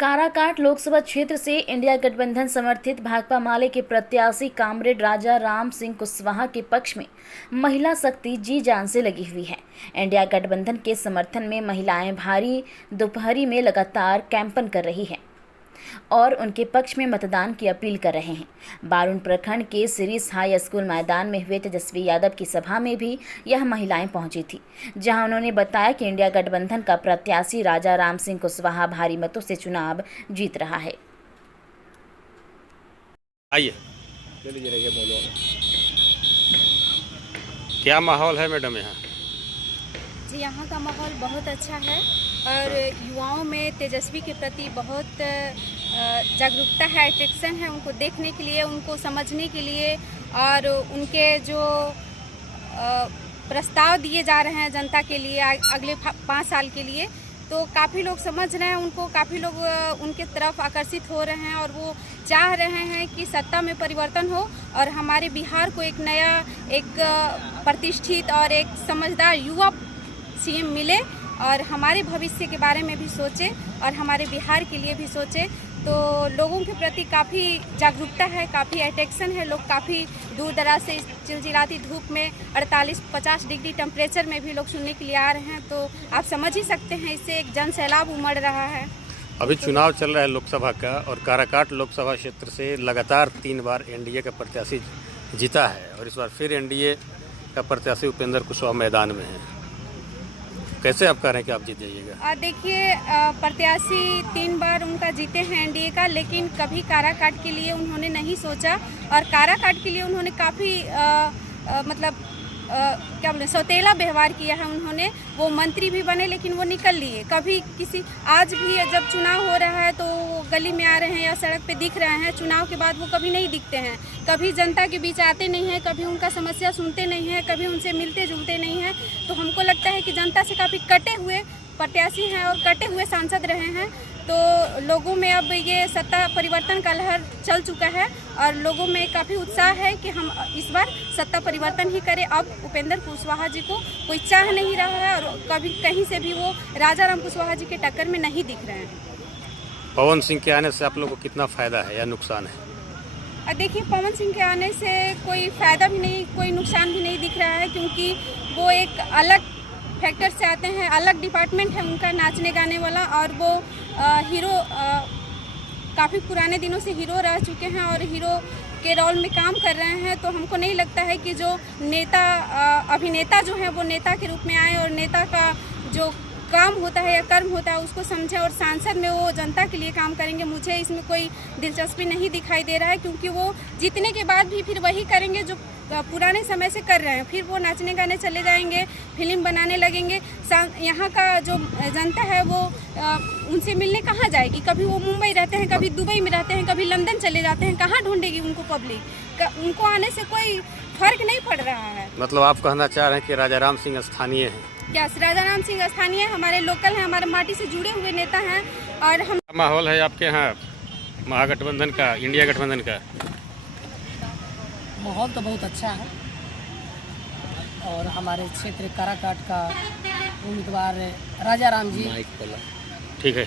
काराकाट लोकसभा क्षेत्र से इंडिया गठबंधन समर्थित भाकपा माले के प्रत्याशी कामरेड राजा राम सिंह कुशवाहा के पक्ष में महिला शक्ति जी जान से लगी हुई है। इंडिया गठबंधन के समर्थन में महिलाएं भारी दोपहरी में लगातार कैंपन कर रही हैं और उनके पक्ष में मतदान की अपील कर रहे हैं। बारुण प्रखंड के सिरिस हाई स्कूल मैदान में हुए तेजस्वी यादव की सभा में भी यह महिलाएं पहुंची थी, जहां उन्होंने बताया कि इंडिया गठबंधन का प्रत्याशी राजा राम सिंह कुशवाहा भारी मतों से चुनाव जीत रहा है। आइए, क्या माहौल है मैडम यहाँ? जी, यहाँ का माहौल बहुत अच्छा है और युवाओं में तेजस्वी के प्रति बहुत जागरूकता है, अट्रैक्शन है उनको देखने के लिए, उनको समझने के लिए और उनके जो प्रस्ताव दिए जा रहे हैं जनता के लिए अगले 5 साल के लिए, तो काफ़ी लोग समझ रहे हैं उनको, काफ़ी लोग उनके तरफ आकर्षित हो रहे हैं और वो चाह रहे हैं कि सत्ता में परिवर्तन हो और हमारे बिहार को एक नया, एक प्रतिष्ठित और एक समझदार युवा सीएम मिले और हमारे भविष्य के बारे में भी सोचे और हमारे बिहार के लिए भी सोचे। तो लोगों के प्रति काफ़ी जागरूकता है, काफ़ी अट्रैक्शन है। लोग काफ़ी दूर दराज से चिलचिलाती धूप में 48-50 डिग्री टेम्परेचर में भी लोग सुनने के लिए आ रहे हैं, तो आप समझ ही सकते हैं इससे एक जन सैलाब उमड़ रहा है। अभी चुनाव चल रहा है लोकसभा का और काराकाट लोकसभा क्षेत्र से लगातार 3 बार एनडीए का प्रत्याशी जीता है और इस बार फिर एनडीए का प्रत्याशी उपेंद्र कुशवाहा मैदान में है। कैसे आप कह रहे हैं कि आप जीत जाइएगा? देखिए, प्रत्याशी 3 बार उनका जीते हैं एनडीए का, लेकिन कभी काराकाट के लिए उन्होंने नहीं सोचा और काराकाट के लिए उन्होंने काफ़ी क्या बोले, सौतेला व्यवहार किया है उन्होंने। वो मंत्री भी बने लेकिन वो निकल लिए। कभी किसी, आज भी जब चुनाव हो रहा है तो वो गली में आ रहे हैं या सड़क पे दिख रहे हैं, चुनाव के बाद वो कभी नहीं दिखते हैं, कभी जनता के बीच आते नहीं हैं, कभी उनका समस्या सुनते नहीं हैं, कभी उनसे मिलते जुलते नहीं हैं। तो हमको लगता है कि जनता से काफ़ी कटे हुए प्रत्याशी हैं और कटे हुए सांसद रहे हैं। तो लोगों में अब ये सत्ता परिवर्तन का लहर चल चुका है और लोगों में काफ़ी उत्साह है कि हम इस बार सत्ता परिवर्तन ही करें। अब उपेंद्र कुशवाहा जी को कोई चाह नहीं रहा है और कभी कहीं से भी वो राजा राम कुशवाहा जी के टक्कर में नहीं दिख रहे हैं। पवन सिंह के आने से आप लोगों को कितना फ़ायदा है या नुकसान है? देखिए, पवन सिंह के आने से कोई फ़ायदा भी नहीं, कोई नुकसान भी नहीं दिख रहा है, क्योंकि वो एक अलग फैक्टर से आते हैं, अलग डिपार्टमेंट है उनका नाचने गाने वाला और वो हीरो काफ़ी पुराने दिनों से हीरो रह चुके हैं और हीरो के रोल में काम कर रहे हैं। तो हमको नहीं लगता है कि जो नेता अभिनेता जो है वो नेता के रूप में आए और नेता का जो काम होता है या कर्म होता है उसको समझे और सांसद में वो जनता के लिए काम करेंगे। मुझे इसमें कोई दिलचस्पी नहीं दिखाई दे रहा है, क्योंकि वो जीतने के बाद भी फिर वही करेंगे जो पुराने समय से कर रहे हैं। फिर वो नाचने गाने चले जाएंगे, फिल्म बनाने लगेंगे। यहाँ का जो जनता है वो उनसे मिलने कहाँ जाएगी? कभी वो मुंबई रहते हैं, कभी दुबई में रहते हैं, कभी लंदन चले जाते हैं, कहाँ ढूंढेगी उनको पब्लिक? उनको आने से कोई फर्क नहीं पड़ रहा है। मतलब आप कहना चाह रहे हैं कि राजा राम सिंह स्थानीय हैं? क्या राजा राम सिंह स्थानीय, हमारे लोकल हैं, हमारे माटी से जुड़े हुए नेता हैं। और हम माहौल है आपके यहाँ महागठबंधन का, इंडिया गठबंधन का? माहौल तो बहुत अच्छा है और हमारे क्षेत्र काराकाट का उम्मीदवार राजा राम जी ठीक है,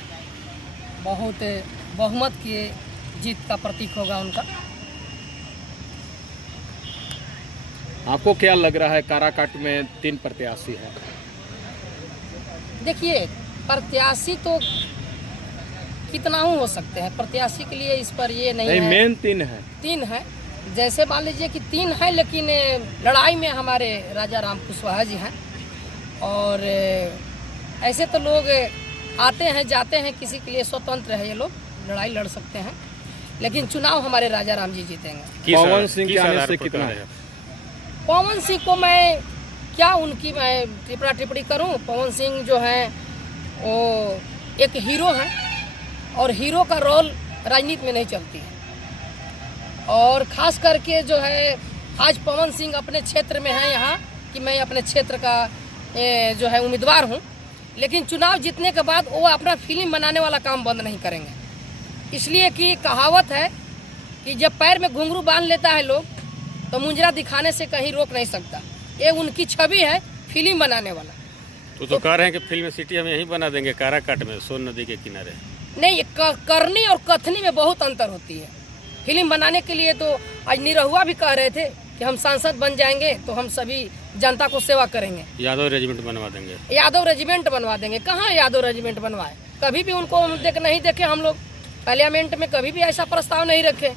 बहुत बहुमत की जीत का प्रतीक होगा उनका। आपको क्या लग रहा है? काराकाट में 3 प्रत्याशी हैं। देखिए, प्रत्याशी तो कितना हो सकते हैं, प्रत्याशी के लिए इस पर ये नहीं है। मेन 3 है। 3 है, जैसे मान लीजिए कि 3 है, लेकिन लड़ाई में हमारे राजा राम कुशवाहा जी हैं और ऐसे तो लोग आते हैं जाते हैं, किसी के लिए स्वतंत्र है, ये लोग लड़ाई लड़ सकते हैं, लेकिन चुनाव हमारे राजा राम जी जीतेंगे। पवन सिंह के आने से कितना है? पवन सिंह को मैं क्या उनकी मैं टिप्पणी करूं? पवन सिंह जो है वो एक हीरो है और हीरो का रोल राजनीति में नहीं चलती है और ख़ास करके जो है आज पवन सिंह अपने क्षेत्र में है यहाँ कि मैं अपने क्षेत्र का जो है उम्मीदवार हूँ, लेकिन चुनाव जीतने के बाद वो अपना फिल्म बनाने वाला काम बंद नहीं करेंगे। इसलिए कि कहावत है कि जब पैर में घुंघरू बांध लेता है लोग तो मुंजरा दिखाने से कहीं रोक नहीं सकता। ये उनकी छवि है फिल्म बनाने वाला। तो कह रहे हैं कि फिल्म सिटी हम यहीं बना देंगे काराकाट में, सोन नदी के किनारे। नहीं, करनी और कथनी में बहुत अंतर होती है। फिल्म बनाने के लिए तो आज निरहुआ भी कह रहे थे कि हम सांसद बन जाएंगे तो हम सभी जनता को सेवा करेंगे, यादव रेजिमेंट बनवा देंगे। यादव रेजिमेंट बनवा देंगे। कहाँ यादव रेजिमेंट बनवाए? कभी भी उनको नहीं देखे हम लोग, पार्लियामेंट में कभी भी ऐसा प्रस्ताव नहीं रखे।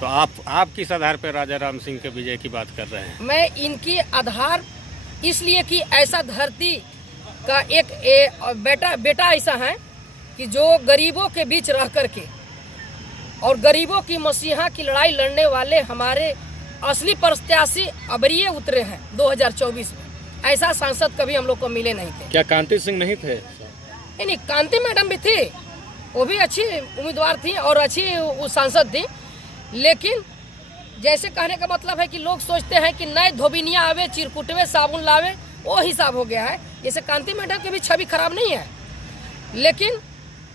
तो आप किस आधार पर राजा राम सिंह के विजय की बात कर रहे हैं? मैं इनकी आधार इसलिए कि ऐसा धरती का एक बेटा ऐसा है कि जो गरीबों के बीच रह करके और गरीबों की मसीहा की लड़ाई लड़ने वाले हमारे असली प्रत्याशी अबरिये उतरे हैं 2024 में। ऐसा सांसद कभी हम लोग को मिले नहीं थे। क्या कांति सिंह नहीं थे? नहीं, कांति मैडम भी थी, वो भी अच्छी उम्मीदवार थी और अच्छी सांसद थी। लेकिन जैसे कहने का मतलब है कि लोग सोचते हैं कि नए धोबिनिया आवे, चिरकुटवे साबुन लावे, वो हिसाब हो गया है। जैसे कांति मैडम की भी छवि खराब नहीं है, लेकिन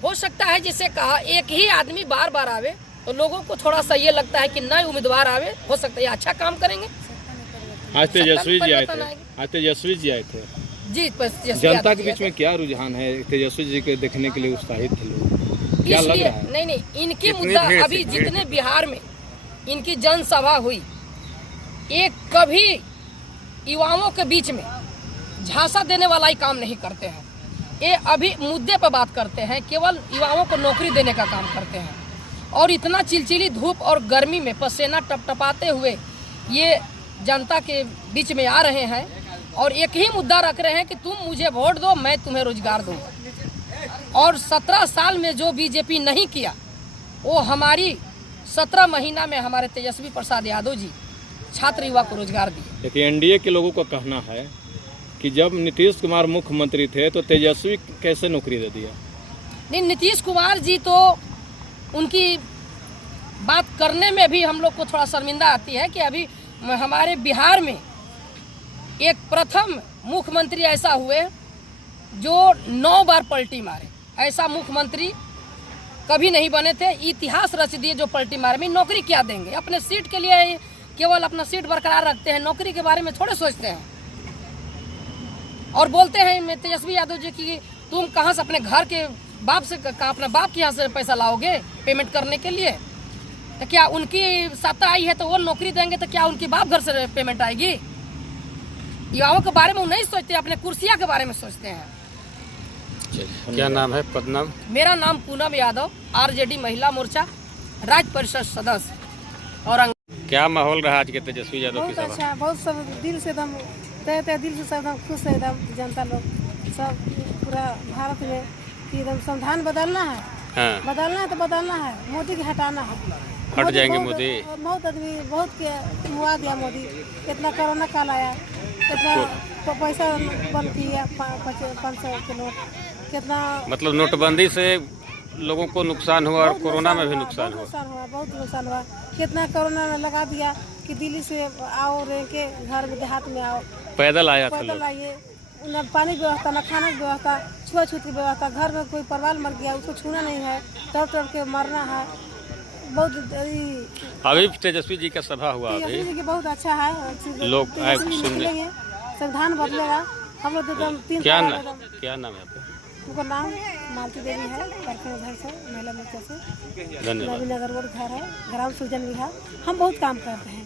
हो सकता है जैसे कहा एक ही आदमी बार बार आवे तो लोगों को थोड़ा सा ये लगता है कि नए उम्मीदवार आवे, हो सकता है अच्छा काम करेंगे। आज तेजस्वी जी आए थे। जी, जनता के बीच में क्या रुझान है? तेजस्वी जी को देखने के लिए उत्साहित थे लोग, क्या लग इसलिए रहा है? नहीं, इनकी मुद्दा अभी जितने बिहार में इनकी जनसभा हुई, एक कभी युवाओं के बीच में झांसा देने वाला ही काम नहीं करते हैं। ये अभी मुद्दे पर बात करते हैं, केवल युवाओं को नौकरी देने का काम करते हैं। और इतना चिलचिली धूप और गर्मी में पसीना टपटपाते हुए ये जनता के बीच में आ रहे हैं और एक ही मुद्दा रख रहे हैं कि तुम मुझे वोट दो, मैं तुम्हें रोजगार दूंगा। और 17 साल में जो बीजेपी नहीं किया वो हमारी 17 महीना में हमारे तेजस्वी प्रसाद यादव जी छात्र युवा को रोजगार दिए। देखिए, एनडीए के लोगों का कहना है कि जब नीतीश कुमार मुख्यमंत्री थे तो तेजस्वी कैसे नौकरी दे दिया? नहीं, नीतीश कुमार जी तो उनकी बात करने में भी हम लोग को थोड़ा शर्मिंदा आती है कि अभी हमारे बिहार में एक प्रथम मुख्यमंत्री ऐसा हुए जो 9 बार पलटी मारे। ऐसा मुख्यमंत्री कभी नहीं बने थे। इतिहास रच दिए जो पलटी मारे में। नौकरी क्या देंगे? अपने सीट के लिए केवल अपना सीट बरकरार रखते हैं, नौकरी के बारे में थोड़े सोचते हैं। और बोलते हैं तेजस्वी यादव जी की तुम कहाँ से अपने घर के बाप से, अपने बाप के यहाँ से पैसा लाओगे पेमेंट करने के लिए? तो क्या उनकी सत्ता आई है तो वो नौकरी देंगे तो क्या उनकी बाप घर से पेमेंट आएगी? युवाओं के बारे में वो नहीं सोचते, अपने कुर्सियाँ के बारे में सोचते हैं। क्या नाम है, पद नाम? मेरा नाम पूनम यादव, आरजेडी महिला मोर्चा राज्य परिषद सदस्य। और क्या माहौल रहा आज के तेजस्वी यादव की बहुत सभा? अच्छा, बहुत सब दिल से एकदम तय दिल से सब एकदम खुश है। एकदम जनता लोग सब पूरा भारत में कि एकदम संविधान बदलना है। हाँ। बदलना है तो बदलना है, मोदी की हटाना है। हट जाएंगे मोदी। बहुत आदमी बहुत के मुआ दिया मोदी। इतना कोरोना काल आया, इतना पैसा बंद किया, 500 के नोट, कितना मतलब नोटबंदी से लोगों को नुकसान हुआ और कोरोना में भी नुकसान हुआ। बहुत नुकसान हुआ। कितना कोरोना ने लगा दिया कि दिल्ली से आओ, रह के घर में देहात में आओ, पैदल आया था पैदल लोग। आइए। न पानी की व्यवस्था, न खाना की व्यवस्था, छुआछूत की व्यवस्था। घर में कोई परिवार मर गया, उसको छूना नहीं है, तड़ के मरना है। बहुत अभी तेजस्वी जी का सभा हुआ, अभी जी की बहुत अच्छा है। लोग आए सुनने। संविधान बदलेगा। हम लोग तो 3 क्या नाम है आपका? उनका नाम मालती देवी है, घर से महिला मोर्चा से, धन्यवाद। नगर रोड घर है, ग्राम सृजन विभाग। हम बहुत काम करते हैं।